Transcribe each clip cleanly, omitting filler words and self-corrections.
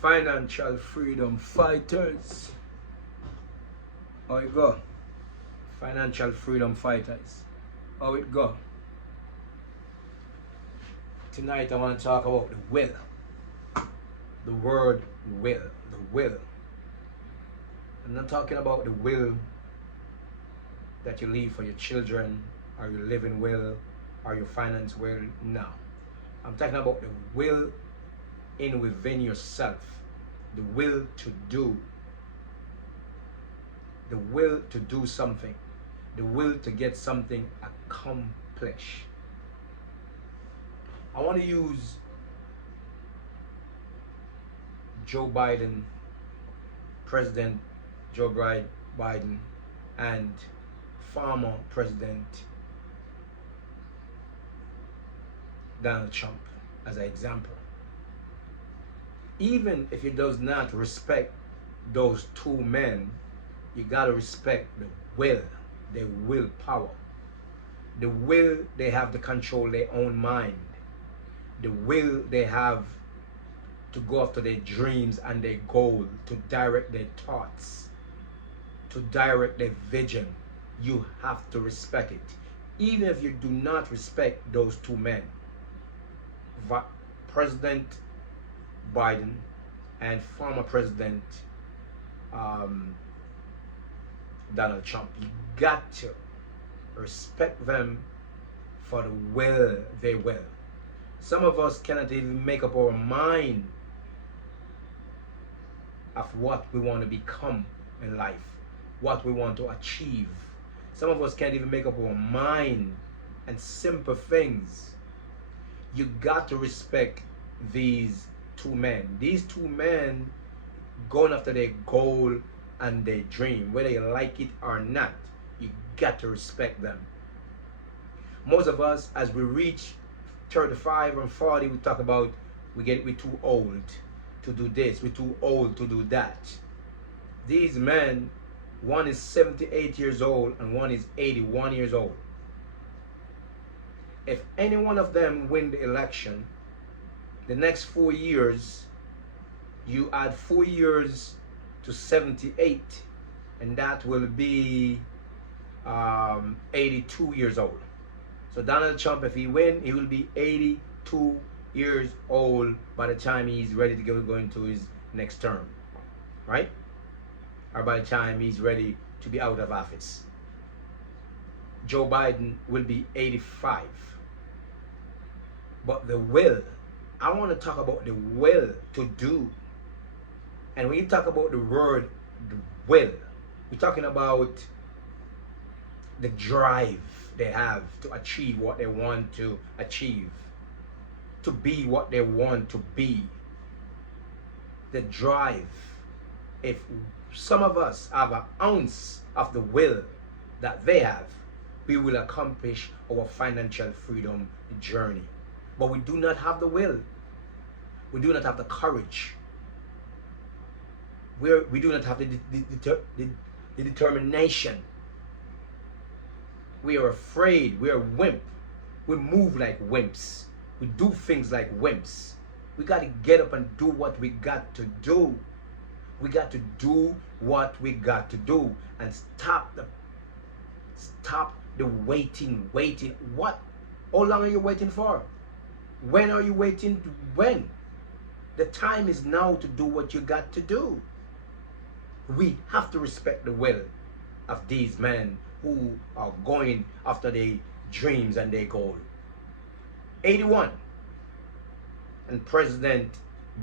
Financial freedom fighters. How it go? Financial freedom fighters. How it go? Tonight I want to talk about the will. The word will. The will. I'm not talking about the will that you leave for your children, or your living will, or your finance will. No. I'm talking about the will within yourself. The will to do. The will to do something. The will to get something accomplished. I want to use Joe Biden, President Joe Biden, and former President Donald Trump as an example. Even if he does not respect those two men, you gotta respect the will, their willpower. The will they have to control their own mind. The will they have to go after their dreams and their goal, to direct their thoughts, to direct their vision. You have to respect it. Even if you do not respect those two men, President Biden and former President Donald Trump, you got to respect them for the will they will. Some of us cannot even make up our mind of what we want to become in life, what we want to achieve. Some of us can't even make up our mind and simple things. You got to respect these two men. These two men going after their goal and their dream, whether you like it or not. You got to respect them. Most of us, as we reach 35 and 40, we talk about we're too old to do this, we're too old to do that. These men, one is 78 years old and one is 81 years old. If any one of them win the election, the next 4 years, you add 4 years to 78, and that will be 82 years old. So Donald Trump, if he wins, he will be 82 years old by the time he's ready to go into his next term, right? Or by the time he's ready to be out of office. Joe Biden will be 85. But the will, I want to talk about the will to do. And when you talk about the word the will, we're talking about the drive they have to achieve what they want to achieve, to be what they want to be. The drive. If some of us have an ounce of the will that they have, we will accomplish our financial freedom journey. But we do not have the will. We do not have the courage. We do not have the determination. We are afraid. We are wimp. We move like wimps. We do things like wimps. We got to get up and do what we got to do. We got to do what we got to do and stop the waiting. What? How long are you waiting for? When are you waiting? When? The time is now to do what you got to do. We have to respect the will of these men who are going after their dreams and their goal. 81. And President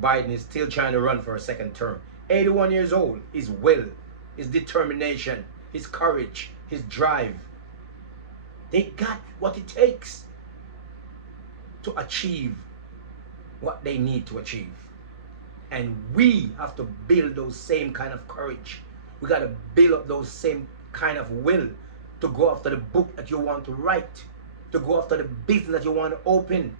Biden is still trying to run for a second term. 81 years old. His will, his determination, his courage, his drive. They got what it takes to achieve what they need to achieve. And we have to build those same kind of courage. We got to build up those same kind of will to go after the book that you want to write, to go after the business that you want to open,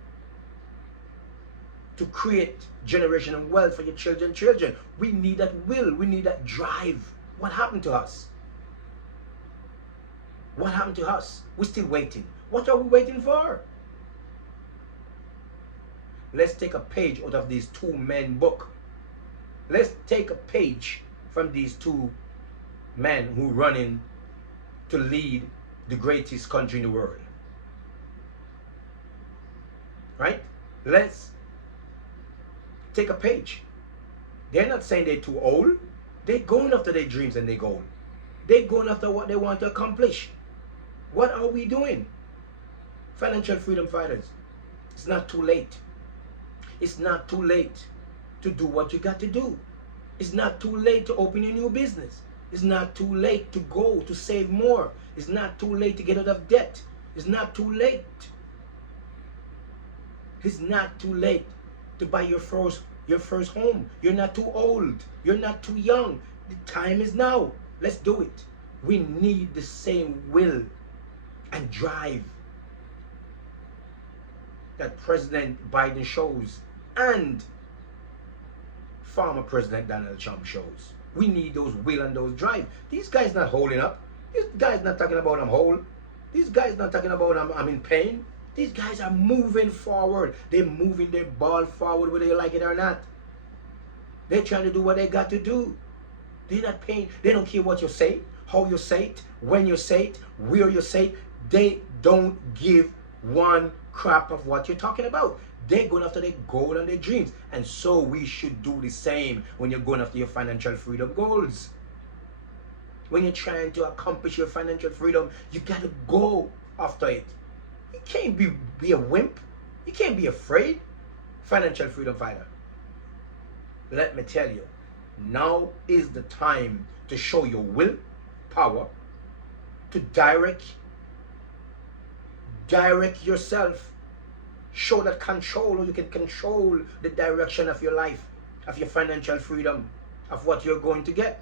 to create generational wealth for your children. We need that will. We need that drive. What happened to us? What happened to us? We're still waiting. What are we waiting for? Let's take a page out of this two men book Let's take a page from these two men who running to lead the greatest country in the world. Right? Let's take a page. They're not saying they're too old. They're going after their dreams and their goal. They're going after what they want to accomplish. What are we doing? Financial freedom fighters. It's not too late. It's not too late to do what you got to do. It's not too late to open a new business. It's not too late to go to save more. It's not too late to get out of debt. It's not too late. It's not too late to buy your first home. You're not too old. You're not too young. The time is now. Let's do it. We need the same will and drive that President Biden shows and former President Donald Trump shows. We need those will and those drive. These guys not holding up. These guys not talking about I'm whole. These guys not talking about I'm in pain. These guys are moving forward. They're moving their ball forward whether you like it or not. They're trying to do what they got to do. They're not paying. They don't care what you say, how you say it, when you say it, where you say it. They don't give one crap of what you're talking about. They're going after their goal and their dreams. And so we should do the same when you're going after your financial freedom goals. When you're trying to accomplish your financial freedom, you got to go after it. You can't be a wimp. You can't be afraid. Financial freedom fighter. Let me tell you, now is the time to show your will, power, to direct yourself. Show that control, you can control the direction of your life, of your financial freedom, of what you're going to get.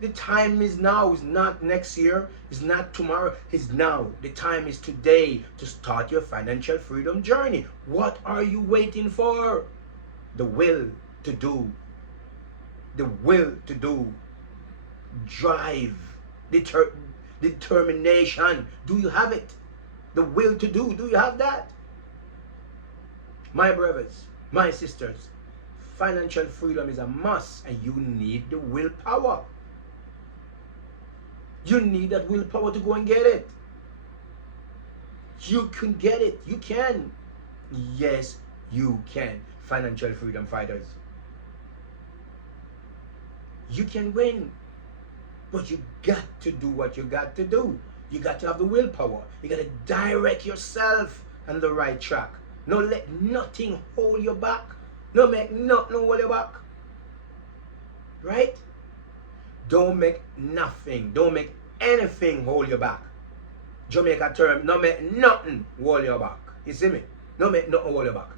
The time is now. It's not next year. It's not tomorrow. It's now. The time is today to start your financial freedom journey. What are you waiting for? The will to do. The will to do. Drive. Determination. Do you have it? The will to do. Do you have that? My brothers, my sisters, financial freedom is a must, and you need the willpower. You need that willpower to go and get it. You can get it. You can. Yes, you can. Financial freedom fighters. You can win. But you got to do what you got to do. You got to have the willpower. You got to direct yourself on the right track. No let nothing hold you back. No make nothing hold you back. Right? Don't make nothing. Don't make anything hold you back. Jamaica term, no make nothing hold you back. You see me? No make nothing hold you back.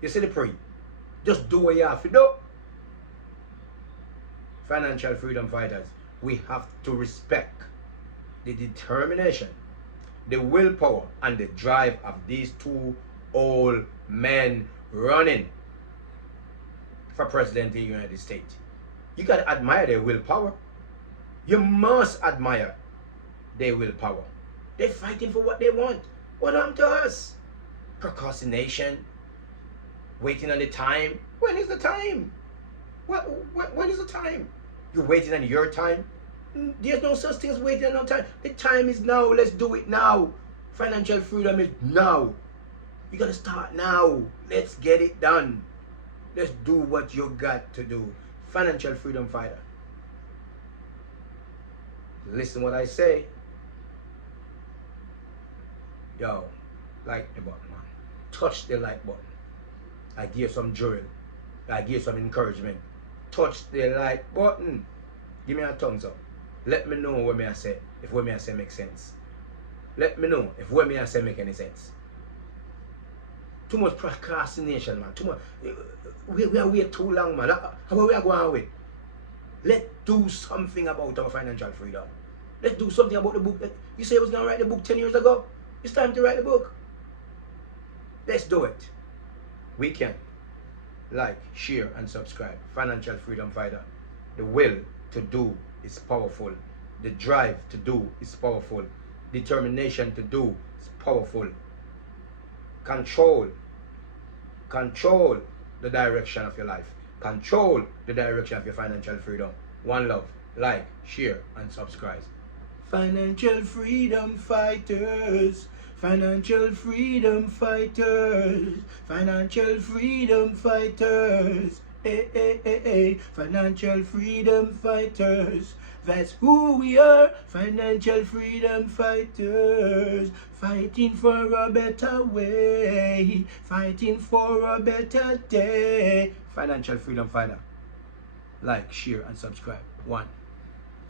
You see the pre? Just do what you have to do. Financial freedom fighters, we have to respect the determination, the willpower, and the drive of these two old men running for president of the United States. You got to admire their willpower. You must admire their willpower. They're fighting for what they want. What happened to us? Procrastination, waiting on the time. When is the time? When is the time? You're waiting on your time? There's no such thing as waiting on no time. The time is now. Let's do it now. Financial freedom is now. You gotta start now. Let's get it done. Let's do what you got to do. Financial freedom fighter. Listen what I say. Yo, like the button, man. Touch the like button. I give some drill. I give some encouragement. Touch the like button. Give me a thumbs up. Let me know what me I say. If what me I say makes sense. Let me know if what me I say make any sense. Too much procrastination, man. Too much. We are waiting too long, man. How about we are going away? Let's do something about our financial freedom. Let's do something about the book. You say I was going to write the book 10 years ago. It's time to write the book. Let's do it. We can. Like, share, and subscribe. Financial freedom fighter. The will to do is powerful. The drive to do is powerful. Determination to do is powerful. Control the direction of your life. Control the direction of your financial freedom. One love. Like, share, and subscribe. Financial freedom fighters. Financial freedom fighters. Financial freedom fighters. Hey, hey, hey, hey. Financial freedom fighters. That's who we are. Financial freedom fighters. Fighting for a better way. Fighting for a better day. Financial freedom fighter. Like, share, and subscribe. One.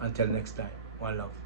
Until next time. One love.